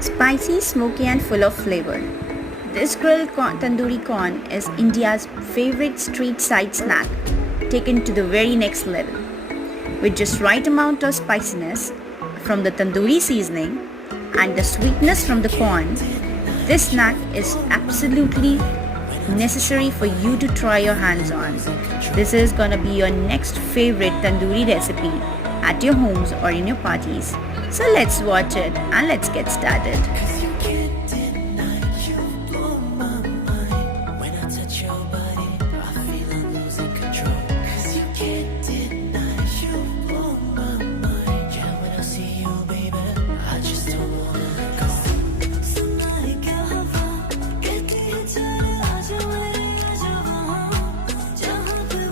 Spicy, smoky, and full of flavor. This grilled tandoori corn is India's favorite street side snack, taken to the very next level. With just right amount of spiciness from the tandoori seasoning and the sweetness from the corn, this snack is absolutely necessary for you to try your hands on. This is gonna be your next favorite tandoori recipe at your homes or in your parties. So let's watch it and let's get started.